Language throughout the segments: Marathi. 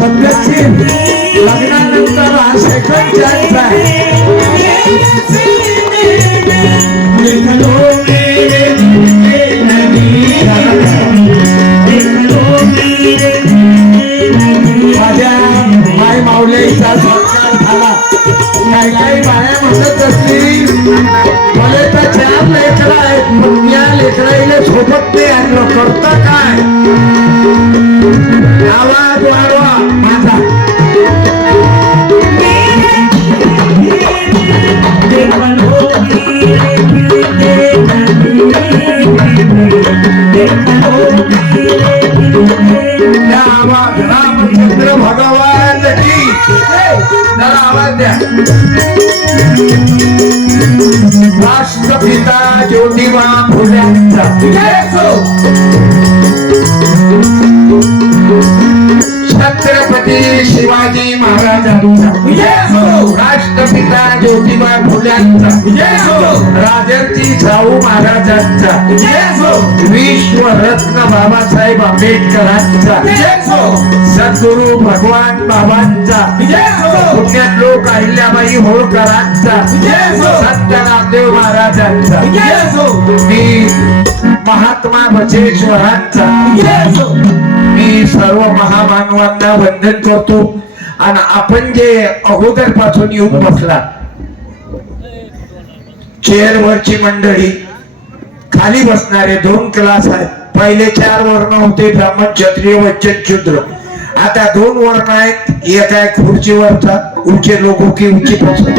पद्धतशीर लग्नानंतर हा सेकंड चान्स आहे. माझ्या माय माऊलीचा संस्कार झाला. काही काही बाया म्हणत असतील मला तर 4 लेकरं आहेत पण या लेकराईला सोबत नाही आणलं करतं काय. आवाज वाढवा माझा. आवाज रामचंद्र भगवान की जरा आवाज द्या. राष्ट्रपिता ज्योतिबा फुल्यांचा छत्रपती शिवाजी महाराजांचा राष्ट्रपिता ज्योतिबा फुल्यांचा राजर्षी शाहू महाराजांचा विश्वरत्न बाबासाहेब आंबेडकरांचा सद्गुरु भगवान बाबांचा पुण्यश्लोक अहिल्याबाई होळकरांचा संत नामदेव महाराजांचा मी महात्मा बसवेश्वरांचा मी सर्व महामानवांना वंदन करतो. आणि आपण जे अगोदर पासून येऊन बसला चेअरवरची मंडळी खाली बसणारे 2 क्लास आहेत. पहिले 4 वर्ण होते ब्राह्मण क्षत्रिय वैश्य शूद्र. आता 2 वर्ण आहेत. एक आहे खुर्चीवरचा ऊंचे लोगों की ऊंची पसंद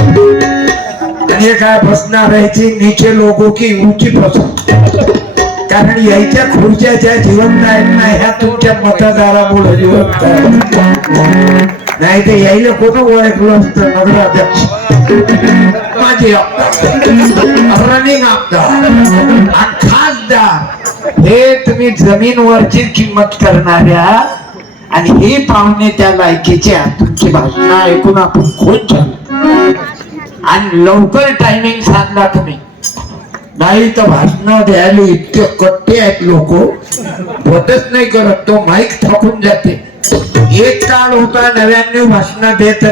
आणि एक आहे बसणाऱ्याची नीचे लोगों की ऊंची पसंद. कारण यायच्या खुर्च्या ज्या जिवंत आहेत ना ह्या तुमच्या मतदारामुळे जिवंत आहेत. नाही ते यायला कोण ओळखलं असतं नगराध्यक्ष माझे रनिंग आमदार आणि खासदार हे तुम्ही जमीनवरची किंमत करणाऱ्या आणि हे पाहुणे त्या लायकीचे तुमची भाषण ऐकून आपण खुश झालो. आणि लवकर टायमिंग सांगला तुम्ही नाही तर भाषण द्यायला इतके कट्टे आहेत लोक होतच नाही करत. तो माईक थाकून जाते. एक काळ होता 99 भाषण देत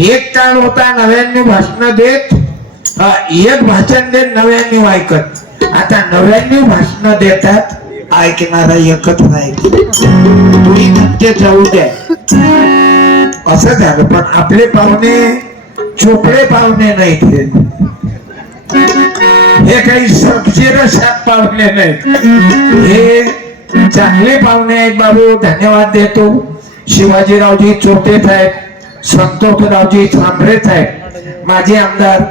एक काळ होता 99 भाषण देत एक भाषण देत 99 ऐकत. आता 99 भाषण देतात ऐकणारा एकच नाही. तुम्ही तुमचे जाऊ द्या असं झालं. पण आपले पाहुणे चोपडे पाहुणे नाहीत. हे काही सबशिरशात पाहुणे नाहीत. हे चांगले पाहुणे आहेत बाबू. धन्यवाद देतो. शिवाजीरावजी चोटे साहेब संतोषरावजी सांभरे साहेब माझे आमदार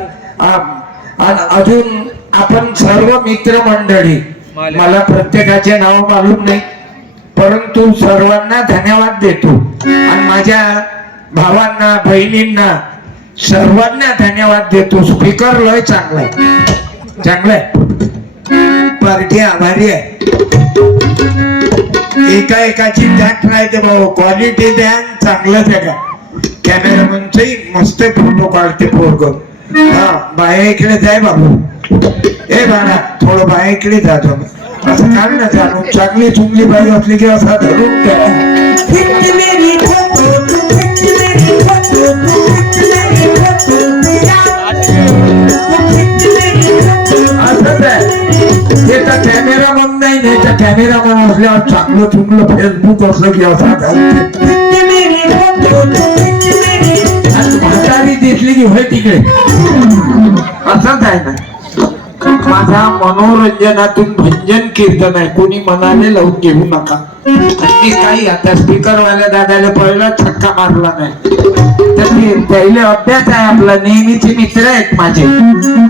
अजून आपण सर्व मित्रमंडळी मला प्रत्येकाचे नाव मालूम नाही परंतु सर्वांना धन्यवाद देतो. आणि माझ्या भावांना बहिणींना सर्वांना धन्यवाद देतो. स्पीकर लय चांगला आहे. चांगलाय पार्टी आभारी आहे. एकाची टॅक्ट नाही ते भाऊ क्वालिटी द्या चांगलंच आहे का. कॅमेरामनचाही मस्त फोटो काढते पोरग. हा बाया इकडे जाय बाबू. ए बाळा थोडं बाया इकडे जातो असं काढ ना जाणून. चांगली चुंगली बाई असली की असा धरून कॅमेरामन नाही नाही कॅमेरामन असल्यावर चांगलं चुंगलं फेसबुक असलं की असा म्हातारी दिसली की होय तिकडे असंच आहे ना. माझा मनोरंजनातून भंजन कीर्तन आहे. कोणी मनाने लावून घेऊ नका. मी काही आता स्पीकर वाल्या दादाला पहिला छक्का मारला नाही. तर पहिले अभ्यास आहे आपला. नेहमीचे मित्र आहेत माझे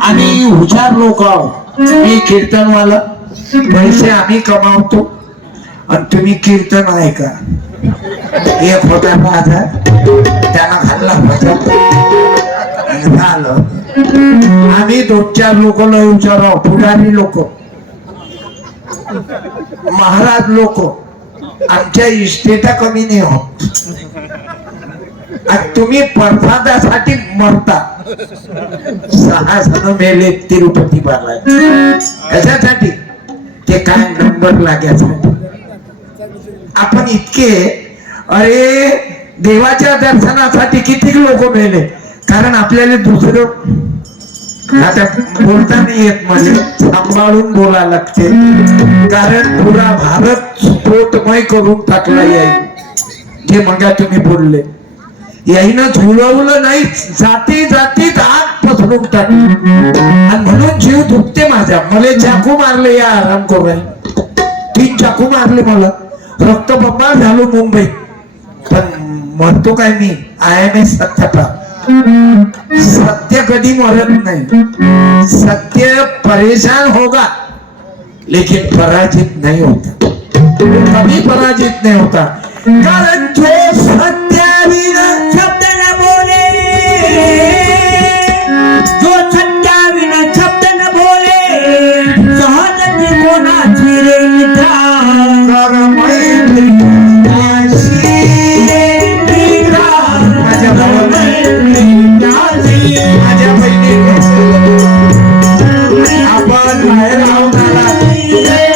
आणि हुशार लोक आहो. मी कीर्तनवाला पैसे आम्ही कमावतो आणि तुम्ही कीर्तन ऐका. एक होता माझा त्यांना खाल्ला झालं. आम्ही 2-4 लोक विचाराव पुढारी लोक महाराज लोक आमच्या इस्टेटा कमी नाही होत. तुम्ही प्रसादासाठी मरता. 6 जण मेले तिरुपती बालाजी कशासाठी ते काय नंबर लाग्यासाठी. आपण इतके अरे देवाच्या दर्शनासाठी किती लोक मेले, कारण आपल्याला दुसरं आता बोलता नाही येत, म्हणजे सांभाळून बोला लागते, कारण पुरा भारत स्फोटमय करून टाकला येईल. जे मगा तुम्ही बोलले याईनं झुलवलं नाही, जाती जातीत आग पसरून टाकली, आणि म्हणून जीव दुखते माझा. मला चाकू मारले या आराम करून, 3 चाकू मारले मला, रक्तबंबाळ झालो मुंबईत, पण मरतो काय मी. आय एम ए सत्यता. सत्य कधी मरत नाही. सत्य परेशान होगा लेकिन पराजित नहीं होता, कभी पराजित नहीं होता, कारण जो सत्याविना शब्द न बोले, जो सत्याविना शब्द न बोले, सहज त्रिकोणाची रे मित्रा. माझ्या बहिणी आपण बाहेर राहून आला,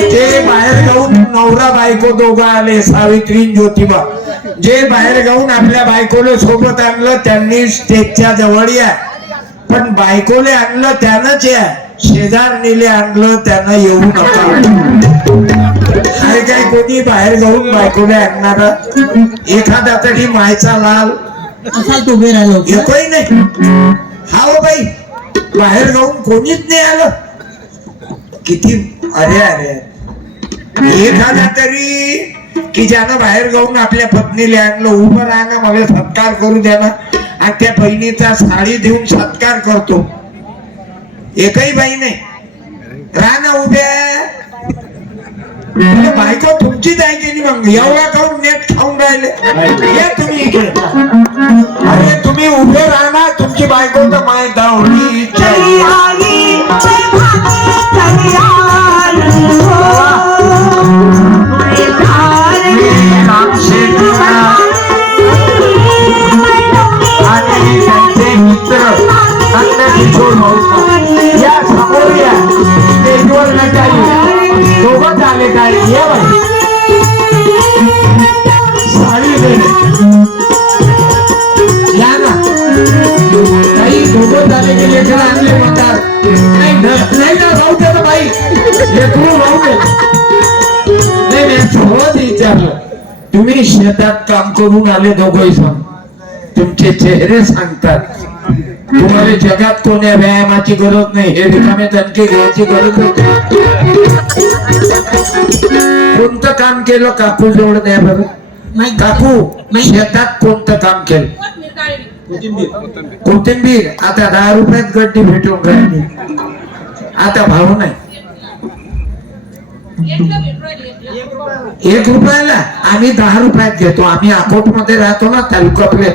ते बाहेर जाऊन नवरा बायको दोघं आले, सावित्री ज्योतिबा. जे बाहेर जाऊन आपल्या बायकोला सोबत आणलं त्यांनी स्टेजच्या जवळ या, पण बायकोले आणलं त्यानंच या, शेजारणीले आणलं त्यानं येऊ नका. काय कोणी बाहेर जाऊन बायकोले आणणार, एखादा तरी मायचा लाल असाच उभे राहिलो एकही नाही. हा हो बाई, बाहेर जाऊन कोणीच नाही आलं. किती अरे अरे, एखादा तरी की ज्यानं बाहेर जाऊन आपल्या पत्नीला आणलं, उभं राहणं, मला सत्कार करू द्या ना, आणि त्या बहिणीचा साडी देऊन सत्कार करतो. एकही बाई नाही. राहणं उभ्या, बायको तुमचीच आहे की नाही, मग एवढा खाऊन नेट खाऊन राहिले. या तुम्ही इकडे, अरे तुम्ही उभे राहणार, तुमची बायको तर माय दावली आणि त्यांचे मित्र या समोर या, स्टेजवर न काही दोघं आले काय, ये बाई साडी देणे या ना. काही दोघं झाले की लेकर आणले म्हणतात, नाही नाही ना, राहू दे ना बाई, लेकरू राहू दे. नाही नाही, सहज विचारलं, तुम्ही शेतात काम करून आले दोघंही सण, तुमचे चेहरे सांगतात. तुम्हाला जगात कोण्या व्यायामाची गरज नाही, हे रिकामे दणके घ्यायची गरज होती. कोणतं काम केलं काकू जवळ द्या बरं. काकू शेतात कोणतं काम केलं? कोथिंबीर. आता 10 रुपयात गड्डी भेटून राहिली, आता भाव नाही. 1 रुपयाला आम्ही 10 रुपयात घेतो. आम्ही अकोट मध्ये राहतो ना, तालुक्यातले.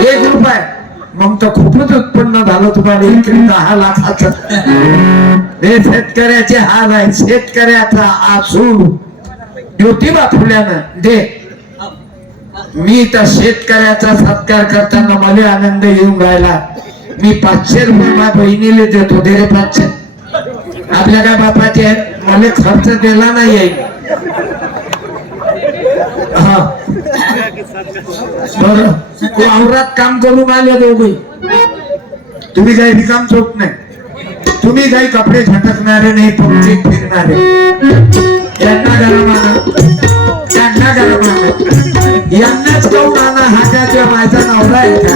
1 रुपया, मग तर खूपच उत्पन्न झालं तुम्हाला. इकडे 10 लाखाचं. हे शेतकऱ्याचे हाल आहे, शेतकऱ्याचा आसूड ज्योतिबा फुल्यानं दे. मी तर शेतकऱ्याचा सत्कार करताना मला आनंद येऊन राहिला. मी 500 रुपये माझ्या बहिणीला देतो, दे रे 500. आपल्या काय बापाचे आहेत, मला खर्च दिला नाही येईल. हा बरं, वावरात काम करून आले दोघे. तुम्ही काही रिकाम चोट नाही, तुम्ही काही कपडे झटकणारे नाही, पंक्तीत फिरणारे. यांना गरम आणा, त्यांना गरम आणा, यांनाच काऊन आणा. हा त्या माझा नवरा आहे का?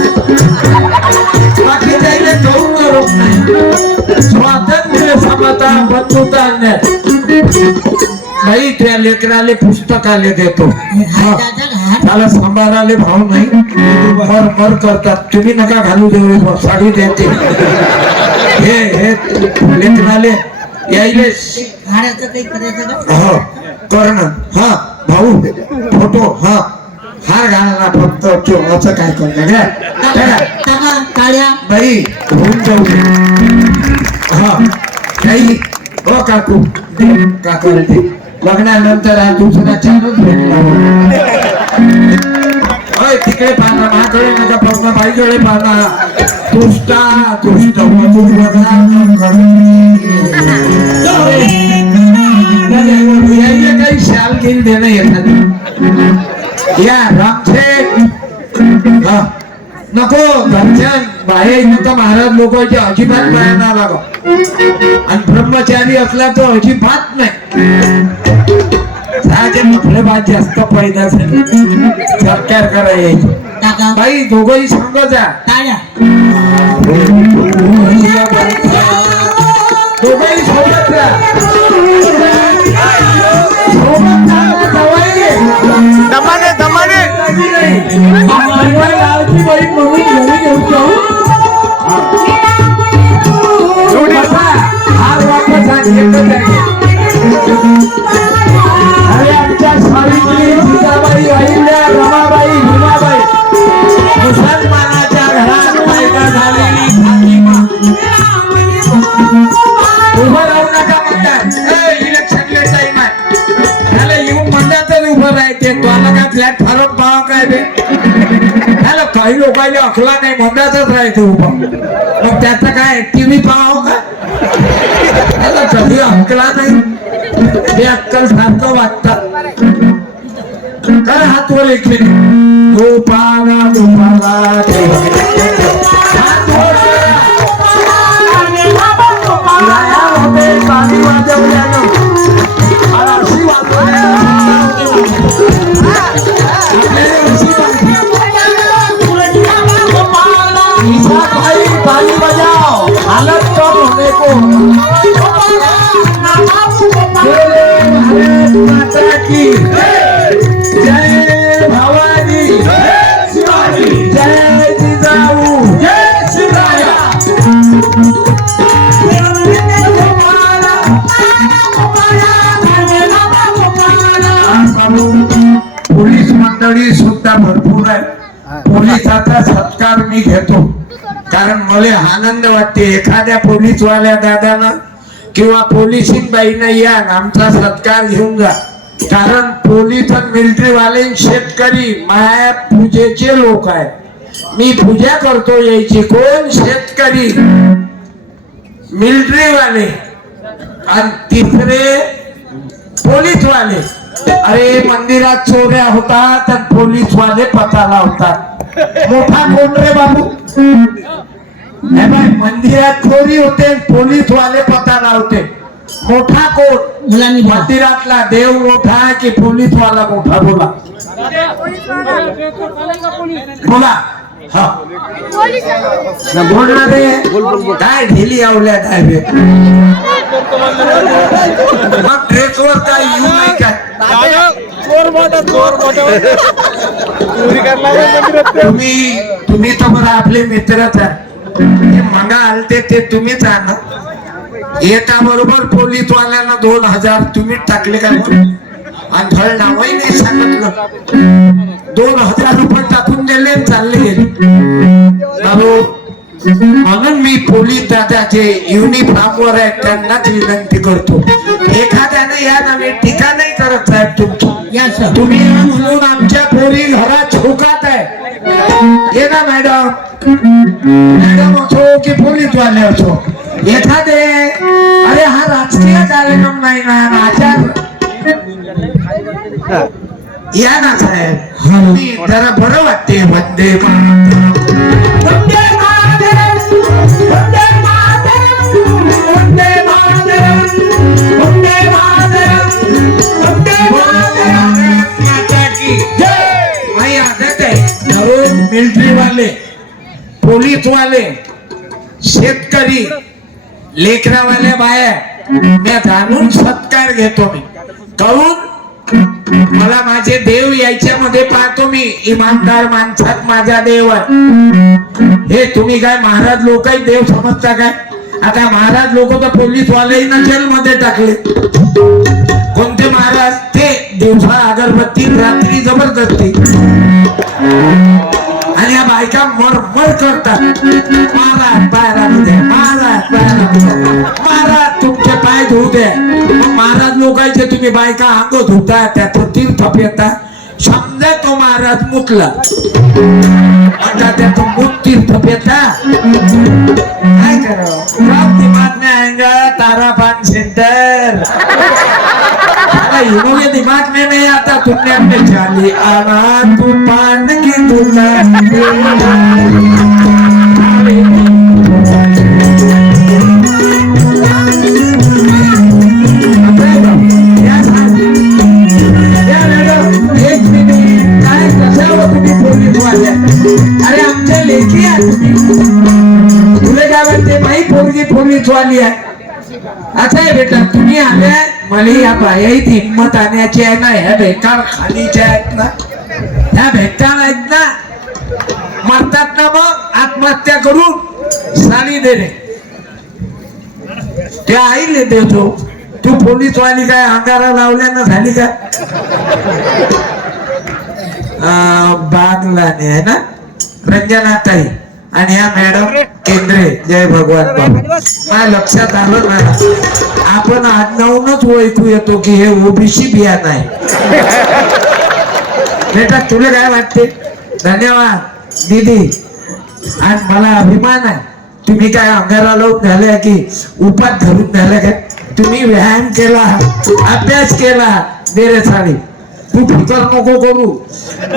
बाकी काही जाऊन रोख नाही. स्वातंत्र्य, समता, बंधुता आणण्यात काही त्या लेकराले पुस्तकाले देतो. त्याला सांभाळाले भाव नाही, मर मर करतात. तुम्ही नका घालू देऊ, साडी देते. हे लेकराले यायले हो करणं. हा भाऊ फोटो, हा हार घालणार फक्त, असं काय करणार बाई होऊन जाऊ. हा काही हो काकू, काकू लग्नानंतर दुसरा चालूच भेटला. तिकडे पाहणार, माझ्याकडे नका बघणार, बाईकडे पाहणार. दुष्टा दुष्ट काही शाल घेऊन देणं एखादी. या रामचे हा. नको घरच्या बाहेर इथं महाराज लोकांची अजिबात पाया ना लागा आणि ब्रह्मचारी असला तो अजिबात नाही साचे मथळे बात जास्त पैदा झाले सरकार करायची काका बाई दोघंही संग जा टाळ्या दोघंही सोबत जा सोबत जा जवाई दमाने दमाने गावची बाई म्हणून घरी घेऊ हार वापस अरे आमच्या सावित्री सीताबाई अहिल्या रमाबाई भीमाबाई मुसलमानाच्या घरात पैदा झालेली फातिमा उभं राहू नका म्हणतात इलेक्शनले टाइम आहे त्याला येऊन मंडळातच उभं राहते तुम्हाला काय प्लॅटफॉर्म पाहा काय बे त्याला काही लोकांना अकला नाही मंडळातच राहते उभं मग त्याचं काय टीव्ही पाहावं का त्याला कधी अकला नाही ते अक्कल सारखं वाटतं काय हात वर एकले गोपाला गोपाला हात वर लाया होते पाणी वाजवल्यानं अशी पानी बजाओ हालत कम होने को माता की जय भवानी शिवाजी जय जिजाऊ जय शिवराया पोलीस मंडळी सुद्धा भरपूर आहे पोलिसाचा सत्कार मी घेतो कारण मला आनंद वाटते एखाद्या पोलीसवाल्या दादानं किंवा पोलिसीन बाईनं या आमचा सत्कार घेऊन जा कारण पोलीस आणि मिलिटरी वाले शेतकरी माया पूजेचे लोक आहेत मी पूजा करतो यायची कोण शेतकरी मिलिटरी वाले आणि तिसरे पोलीस वाले अरे मंदिरात चोऱ्या होतात आणि पोलीस वाले पता लावतात मोठा कोण रे बाबू नाही बाई मंदिरात चोरी होते पोलीस वाले पता लावते मोठा कोण मुलांनी बोला. मंदिरातला देव मोठा की पोलीस वाला मोठा बोला बोला हा बोल ना रे काय ढिली आवल्या काय बे मग ड्रेसवर काय येऊ नाही काय तुम्ही तर बरं आपले मित्रच आहे ते मंगा आलते ते तुम्हीच आणा एका बरोबर पोलीस वाल्यांना 2000 तुम्ही टाकले काय आणि धड नावही नाही सांगितलं 2000 रुपये टाकून दिले आणि चालले गेले बाबू म्हणून मी पोलीस दादाचे युनिफॉर्म वर आहेत त्यांनाच विनंती करतो एखाद्याने या नवीन टीका नाही करत साहेब तुमची या सर तुम्ही या म्हणून आमच्या पोरी घरात झोकात आहे ये ना मॅडम मॅडम असो की पोलीस वाले असो एखादे अरे हा राजकीय कार्यक्रम नाही ना आचार या ना साहेब मी जरा बरं वाटते वंदे मातरम. वंदे मातरम, वंदे मातरम, वंदे मातरम, वंदे मातरम, वंदे मातरम. माता की जय. माझी आदत आहे धरून मिलिटरी वाले पोलीस वाले शेतकरी लेकरावाल्या बाया मी जाणून सत्कार घेतो मी कळून मला माझे देव यायच्यामध्ये पाहतो मी इमानदार माणसात माझा देव आहे हे तुम्ही काय महाराज लोकही देव समजता काय आता महाराज लोक तर पोलीस वालेही जेलमध्ये टाकले कोणते महाराज ते दिवसा अगरबत्ती रात्री जबरदस्ती आणि या बायका मरमर करतात महाराज पायाला द्या महाराज पायाला महाराज तुमचे पाय धुऊ द्या मग महाराज लोकांचे तुम्ही बायका अंग धुता त्याचं तीर्थ पिता समजा तो महाराज मुतला आता त्याचं मूत तीर्थ पिता काय करावं बातम्या आहे तारापान सेंटर इन्होंने दिमाग में नहीं आता, तुमने अपने चाली आना तूफान की दुकान एक मिनिट, काय कशावर तुम्ही पोलीस वाले? अरे आमच्या लेखी आहे तुम्ही, तुला काय वाटते माही पोरगी पोलीस वाली आहे? असं आहे बेटा, तुम्ही आल्या मला या बायात हिंमत आणण्याची आहे ना, ह्या भेटाळ खालीच्या आहेत ना, ह्या भेटाळ आहेत ना, मरतात ना मग आत्महत्या करून साडी देणे, त्या आईले देतो. तू पोलीस वाली काय अंगारा लावल्यानं झाली का? बागला आहे ना रंजनाताई आणि ह्या मॅडम केंद्रे. जय भगवान बाबा. माझ्या लक्षात आलं ना, आपण आडनावूनच ओळखू येतो की हे ओबीसी बियाणं आहे. बेटा तुला काय वाटते? धन्यवाद दीदी. आणि मला अभिमान आहे, तुम्ही काय अंगारा लावून झाल्या की उपात धरून झाल्या काय? तुम्ही व्यायाम केला, अभ्यास केला. दे रे साडी, तू फिकर नको करू.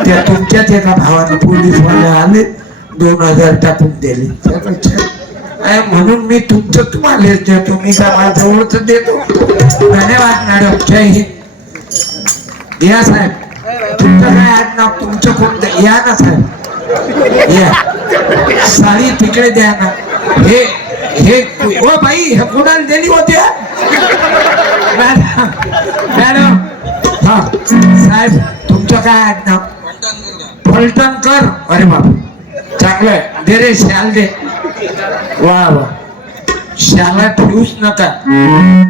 त्या तुमच्याच एका भावाने पोलीस वाले आले, 2000 टाकून दिले. म्हणून मी तुमचं तुम्हाला देतो, मी का माझ्या जवळच देतो. धन्यवाद मॅडम. जय हिंद. या साहेब, तुमचं काय आडनाव? तुमचं कोणतं? या ना साहेब, या. साडी तिकडे द्या ना. हे हे ओ बाई, हे कुणाला दिली होत्या? मॅडम हा साहेब, तुमचं काय आडनाव? फलटणकर. अरे बाबा, चांगलंय. दे रे शाल दे. वा वा, शाला ठेवूच नका.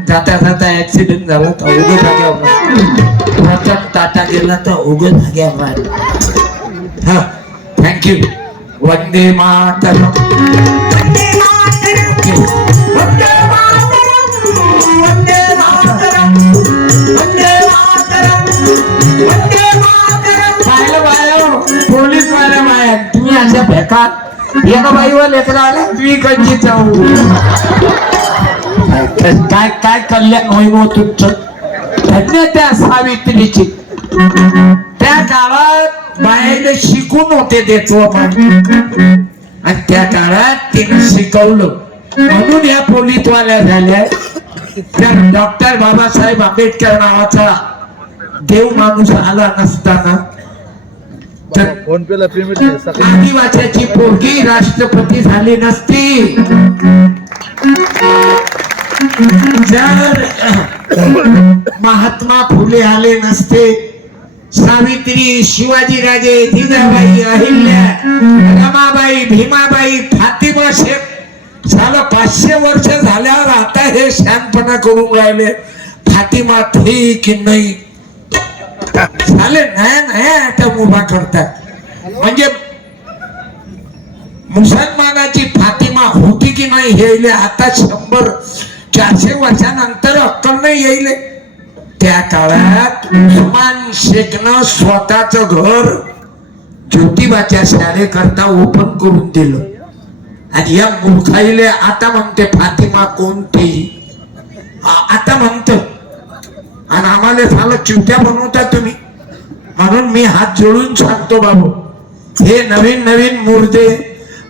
जाता जाता ऍक्सिडेंट झाला तर उगं जाग्यावर, रतन टाटा गेला तर उगं जाग्यावर. हा, थँक्यू. वंदे मातरम. वंदे मातरम, वंदे मातरम, वंदे मातरम, वंदे मातरम, वंदे मातरम. पाहिलं बाया, पोलीस वाल्या बाया, तुम्ही अशा भेटात एका बाईवर लेकरं आले, तुम्ही कधी जाऊ? काय काय कल्याण होईल हो तुमचं? धन्य त्या सावित्रीची. त्या काळात बायाला शिकून होते देतो आपण, आणि त्या काळात तिने शिकवलं म्हणून या पोलीसवाल्या झाल्या. त्या डॉक्टर बाबासाहेब आंबेडकर नावाचा देव माणूस आला नसताना तर फोन पेला पेमेंट आदिवासीची पोरगी राष्ट्रपती झाली नसती. जर महात्मा फुले आले नसते, सावित्री, शिवाजीराजे, जिजाबाई, अहिल्या, रमाबाई, भीमाबाई, फातिमा शेख, झालं 500 वर्ष झाल्यावर आता हे शानपणा करून राहिले. फातिमा थी की नाही झाले, नया नया आयटम उभा करतात. म्हणजे मुसलमानाची फातिमा होती की नाही हे आता 100-400 वर्षानंतर अक्कल नाही येईल. त्या काळात उस्मान शेखनं स्वतःच घर ज्योतिबाच्या शाळेकरता ओपन करून दिलं, आणि या मूर्खाईले आता म्हणते फातिमा कोणती, आता म्हणत, आणि आम्हाला झालं चिवट्या बनवता तुम्ही. म्हणून मी हात जोडून सांगतो बाबू, हे नवीन नवीन मुर्दे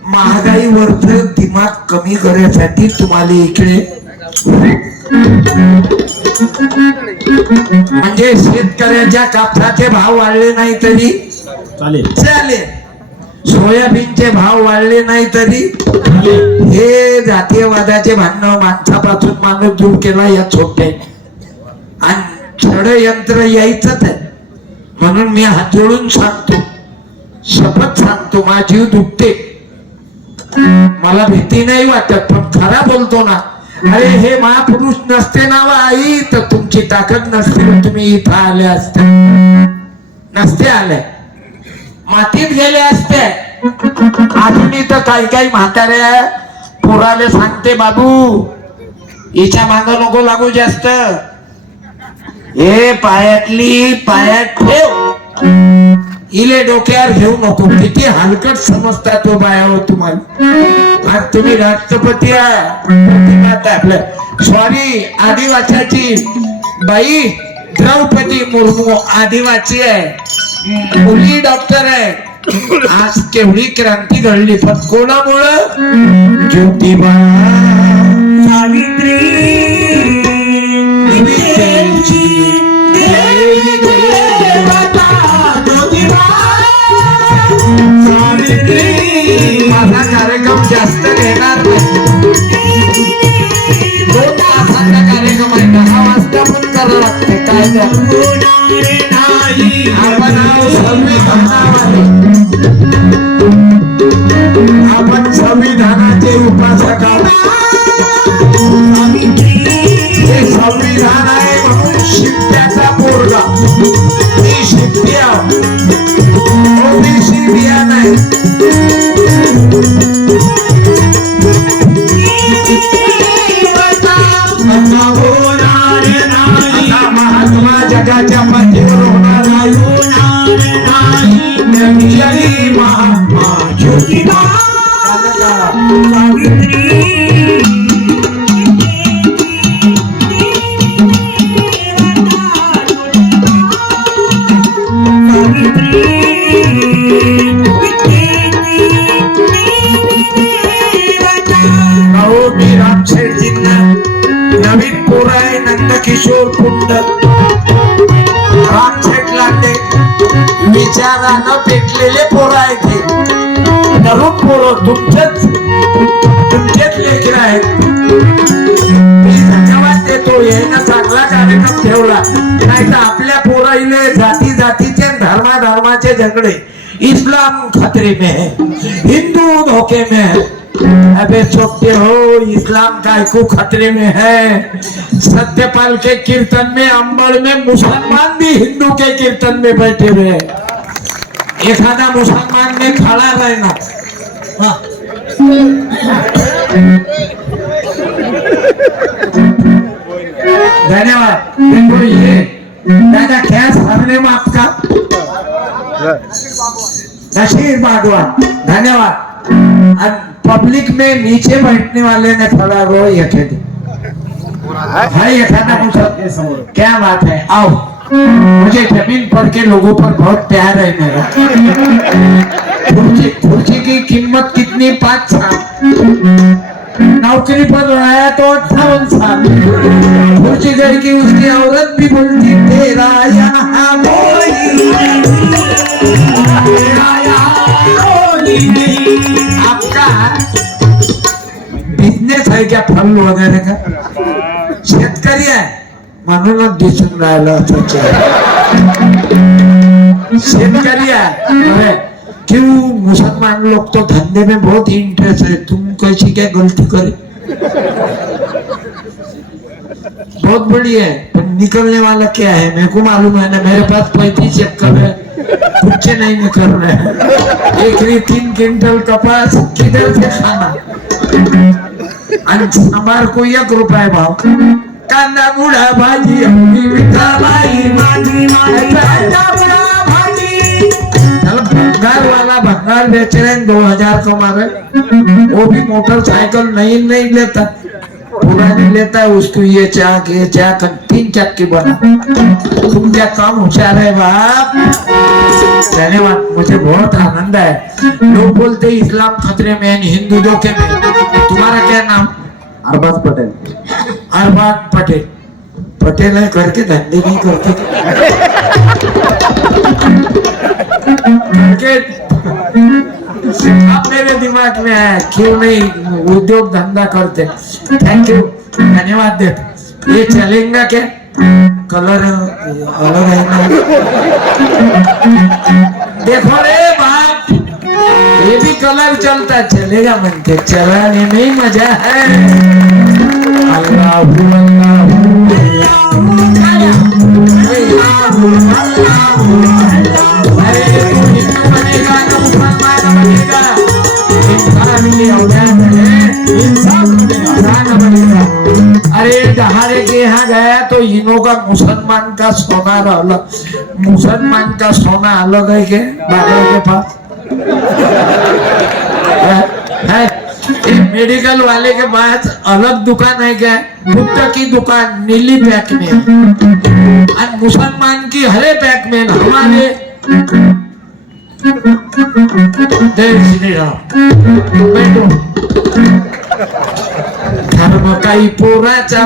महागाईवरचं दिमाग कमी करण्यासाठी तुम्हाला इकडे, म्हणजे शेतकऱ्याच्या कापसाचे भाव वाढले नाही तरी चालेल, सोयाबीनचे भाव वाढले नाही तरी हे जातीयवादाचे भांडण माणसापासून माणूस दूर केला या छोट्या, आणि षडयंत्र यायचंच आहे. म्हणून मी हात जोडून सांगतो, शपथ सांगतो, माझी जीव दुखते, मला भीती नाही वाटत, पण खरा बोलतो ना. अरे हे महापुरुष नसते ना आई तर तुमची ताकद नसते, तुम्ही इथं आले असते नसते, आले मातीत गेले असते. अजून इथं काही काही म्हाताऱ्या पोराले सांगते, बाबू हिच्या माग नको लागू जास्त, हे पायातली पायात ठेव, इले डोक्यावर घेऊ नको. किती हलकट समजता तो बाया हो तुम्हाला. आज तुम्ही राष्ट्रपती आपल्या सॉरी आदिवासीची बाई द्रौपदी मुर्मू आदिवासी आहे, मुली डॉक्टर आहे. आज केवढी क्रांती घडली, पण कोणामुळं? ज्योतिबा सावित्री विद्येची देवी देवता ज्योतिबा सावित्री. माझा कार्यक्रम जास्त घेणार नाही, 2 तासाचा कार्यक्रम आहे, 10 वाजता पण करावं लागते. काय होणार नाही आपण संविधानावाले, आपण संविधानाचे उपासक आहोत. हे संविधान आहे म्हणून शिट्ट्याचा पोरगा, ही शिट्ट्या ओबीसी बिया नाही. होणार नाही असा महात्मा जगाच्या पाठीवर होणार नाही. जय महात्मा ज्योतिबा सावित्री अहो मी रामशेठजींना नवीन पोर आहे नंदकिशोर कुंड रामशेठ लांडे विचारानं पेटलेले पोरं आहेत. हे तरुण पोरं तुमचेच लेकर आहेत. मी धन्यवाद देतो, यानं चांगला कार्यक्रम ठेवला. नाही तर आपल्या पोराईले जाती जातीचे धर्माचे झगडे. इस्लाम खतरे में है, हिंदू धोखे में है. अबे छोटे हो, इस्लाम का को खतरे में है. सत्यपाल के कीर्तन में अंबड़ में मुसलमान भी हिंदू के कीर्तन में बैठे हुए हैं. एखादा मुसलमान में खड़ा रहना. हाँ. धन्यवाद. देखो ये दादा क्या सामने में आपका नशीर बागवान, धन्यवाद. पब्लिक में नीचे बैठने वाले ने थोड़ा रो भाई समोर. क्या बात है, आओ. मुझे जमीन पर के लोगों पर बहुत प्यार है मेरा. खुर्ची की कीमत कितनी? 5 साल. नौकरी पर आया तो 58 साल. खुर्ची गई कि उसकी औरत भी बोलती तेरा यहाँ आपका बिझनेस आहे क्या फल वगैरे का? शेतकरी आहे म्हणूनच दिसून राहिलं. शेतकरी आहे. क्यों मुसलमान लोग तो धंधे में बहुत इंटरेस्ट है, तुम कैसी क्या गलती करे? बहुत बड़ी है, पर निकलने वाला क्या है मेरे को मालूम है ना. मेरे पास 35 एकड़ है, कुछ नहीं निकल रहा है. एकरी 3 क्विंटल कपास किधर से खाना. आणि सांबार को 1 रुपया भाव. कांदा मुळा भाजी विठाबाई माझी भंगार वाला भंगार बेच रहे हैं, 2000 कमा रहे. वो भी मोटरसाइकिल नहीं लेता, पुरानी लेता है. उसको ये चाक 3 चक्की बना. तुम क्या काम होशियार है बाप. धन्यवाद, मुझे बहुत आनंद है. लोग बोलते इस्लाम खतरे में है, हिंदू धोखे में. तुम्हारा क्या नाम? अरबाज पटेल. अरबाज पटेल. पटेल है करके धंधे नहीं करते करके अब मेरे दिमाग में है क्यों नहीं उद्योग धंधा करते. थैंक यू, धन्यवाद देते. ये चलेगा क्या? कलर अलग है ना. देखो रे बाप, ये भी कलर चलता चलेगा मनते. चलाने में ही मजा है. अल्लाह अरे हिंदू बनेगा ना मुसलमान बनेगा, इंसान बनेगा. अरे दहाड़े के यहाँ गया तो इनों का मुसलमान का सोना अलग, मुसलमान का सोना अलग है के बाबा के पास है. मेडिकल वाले के पास अलग दुकान है क्या? गुप्ता की दुकान नीली पैक में और मुसलमान की हरे पैक में ना हमारे। जय श्री राम। बैठो। धर्म काही पोराचा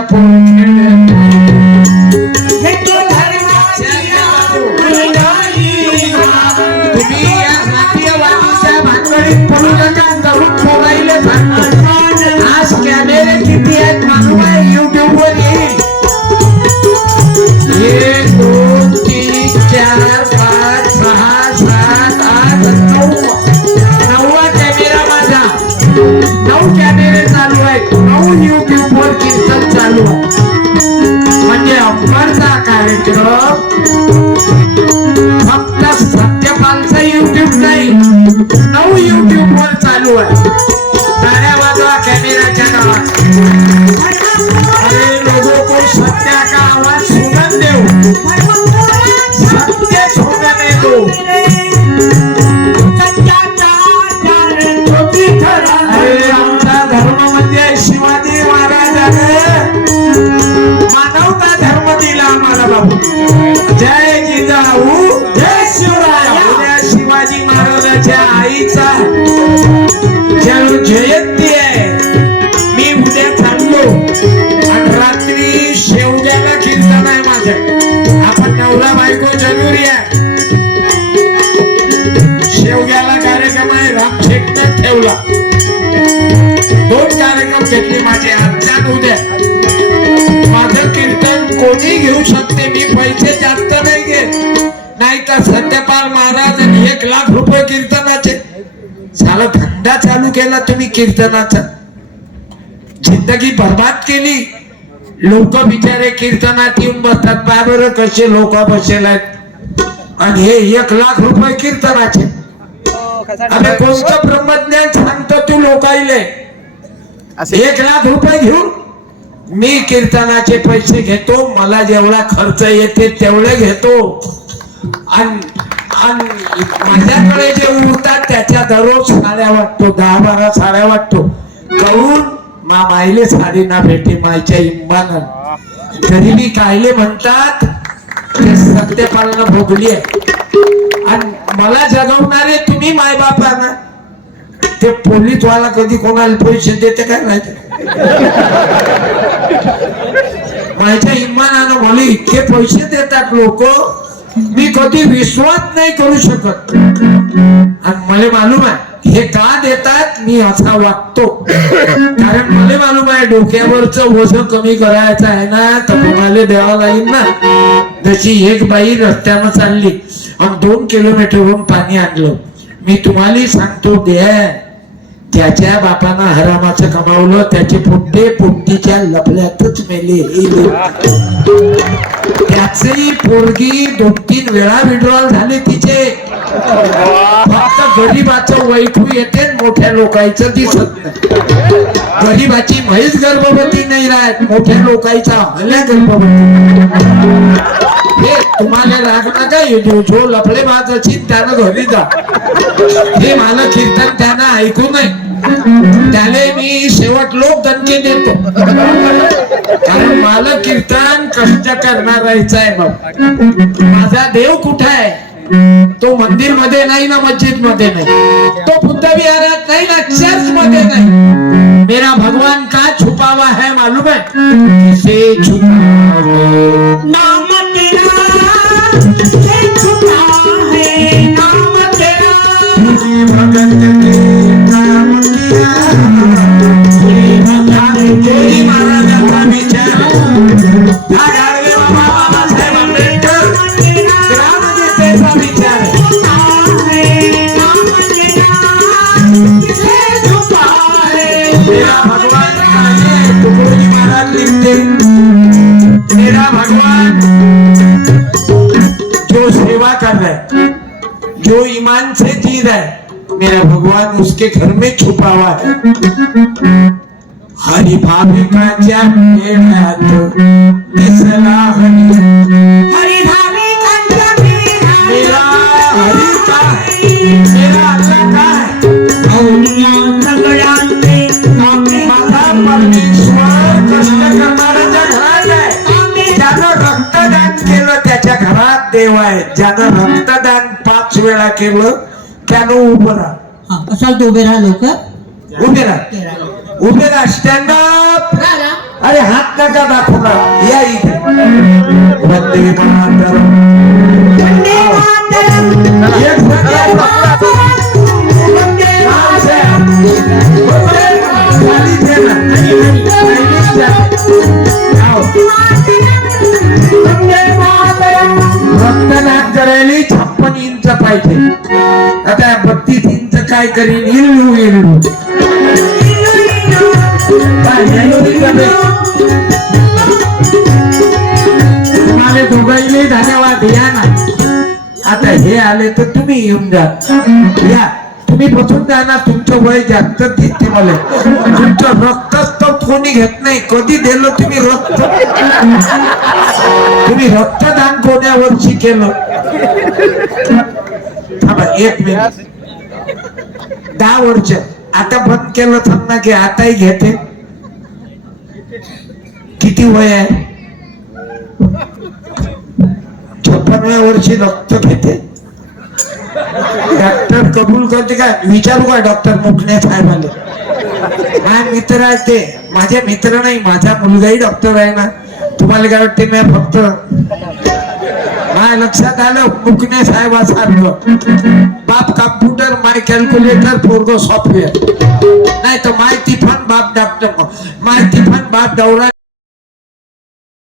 तुम्ही या जातीयवादीच्या भानगडीत पडू नका. तरुण पोराईले आज कॅमेरे किती आहेत मालूम आहे? युट्यूब वर येईल. 1 2 3 4 5 6 7 8 9 9वा कॅमेरा माझा. 9 कॅमेरे चालू आहेत. 9 युट्यूब वर कीर्तन चालू आहे. म्हणजे अकबरचा कार्यक्रम फक्त सत्यपालचा युट्यूब नाही, 9 युट्यूब वर चालू आहे. टाळ्या वाजवा कॅमेराच्या नावात. अरे लोगों को सत्य का आवाज सुनन दो. सत्य सुनने दो. अरे आमचा धर्म म्हणजे शिवाजी महाराजाने मानवता धर्म दिला आम्हाला बाबू. जय जिजाऊ जय शिवराय. उद्या शिवाजी महाराजाच्या आईचा जयंती आहे. मी उद्या चाललो आणि रात्री शेवग्याला कीर्तन आहे माझं. आपण नवरा बायको जरुरी आहे. शेवग्याला कार्यक्रम आहे. राम शेट्टर ठेवला. 2 कार्यक्रम घेतले माझे आजचा आणि उद्या. माझं कीर्तन कोणी घेऊ शकते. मी पैसे जास्त नाही घेत. नाही तर सत्यपाल महाराज 1 लाख रुपये कीर्तनाचे. साला धंदा चालू केला तुम्ही कीर्तनाचा. जिंदगी बर्बाद केली. लोक बिचारे कीर्तनात येऊन बसतात. पहा बरं कसे लोक बसेल आहेत. आणि हे 1 लाख रुपये कीर्तनाचे. अरे कोणतं ब्रह्मज्ञान सांगतो तू लोकाईले? 1 लाख रुपये घेऊन मी कीर्तनाचे पैसे घेतो. मला जेवढा खर्च येते तेवढे घेतो. आणि माझ्याकडे जे उरतात त्याच्या दररोज साड्या वाटतो. 10-12 साड्या वाटतो. कळून मायले साडी ना भेटे मायच्या इम्बानं. गरिबी कायले म्हणतात ते सत्यपालनं भोगली आहे. आणि मला जगवणारे तुम्ही मायबापांना. ते पोलीस वाला कधी कोणाला पैसे देते काय माहिती? माझ्या इमानानं मला इतके पैसे देतात लोक. मी कधी विश्वास नाही करू शकत. आणि मला मालूम आहे हे का देतात. मी असा वागतो कारण मला मालूम आहे डोक्यावरचं ओझं कमी करायचं आहे ना तर कोणाला द्यावं लागेल ना. जशी एक बाई रस्त्यानं चालली आणि 2 किलोमीटरहून पाणी आणलं. मी तुम्हाला सांगतो द्या. त्याच्या बापानं हरामाचं कमावलं. त्याचे पुट्टे पुट्टीच्या लपल्यातच मेले. त्याचही पोरगी 2-3 वेळा विड्रॉल झाले तिचे. फक्त गरीबाचं वैकू येते. मोठ्या लोकांचं दिसत नाही. गरीबाची म्हैस गर्भवती नाही राहत. मोठ्या लोकांचा हल्या गर्भवती. हे तुम्हाला राग नका येऊ. जो लफडे बाज असेल त्यानं घरी जा. हे मला कीर्तन त्यानं ऐकू नये. त्याले मी शेवट लोक दणके देतो. कारण मला कीर्तन कष्ट करणारायचं आहे. मग माझा देव कुठे आहे? तो मंदिर मध्ये नाही ना मस्जिद मध्ये नाही. तो बुद्ध विहारात नाही ना चर्च मध्ये नाही. मेरा भगवान का छुपा हुआ है मालूम है? किसे छुपा नाम तेरा छुपा है. नाम तेरा भगत के नाम किया. महाराजांचा विचार बाबासाहेब आंबेडकर ग्रामदेवतेचा विचार. मेरा भगवान तुकोजी महाराज लिखते. मेरा भगवान जो सेवा कर रहा है, जो ईमान से जी रहा है, मेरा भगवान उसके घर में छुपा हुआ है. हरि भाविकाच्या मेळ्यात दिसला हरी. हरि भाविकांच्या मेळ्यात मेरा हरी का है, मेरा अल्लाह का है. सगळ्यांचे अवयव आहेत ज्यानं रक्तदान 5 वेळा केलं त्यानं उभं राहा. हा कशाला तू उभे राहा लवकर उभे राहा, उभे राहा, स्टँड अप. अरे हात नका दाखवणार, या इथे. वंदे मातरम. एक second. खाली दे ना. आओ. रक्तदान करायला 56 इंच पाहिजे. आता 32 इंच काय करीन? इल्लू इल्लू काय इल्लू करे? तुम्हाला दोघांनी धन्यवाद. या ना, आता हे आले तर तुम्ही येऊन जा. या तुम्ही बसून जा ना. तुमचं वय जास्त दिसते मला. तुमचं रक्तच तर कोणी घेत नाही. कधी दिलं तुम्ही रक्त? तुम्ही रक्तदान कोण्या वर्षी केलं? थांबा 1 मिनिट. 10 वर्ष. आता बंद केलं थांबा की आताही घेते. किती वय आहे? 56व्या वर्षी रक्त घेते. डॉक्टर कबूल करते का? विचारू का डॉक्टर मुकणे साहेबांना? माझे मित्र आहे ते. माझे मित्र नाही, माझा मुलगाही डॉक्टर आहे ना. तुम्हाला काय वाटते? मी फक्त माझ्या लक्षात आलं मुकणे साहेबासारखं. बाप कॉम्प्युटर, माय कॅल्क्युलेटर, पोरगो सॉफ्टवेअर. नाही तर माय तिफान बाप डॉक्टर, माय तिफान बाप दौरा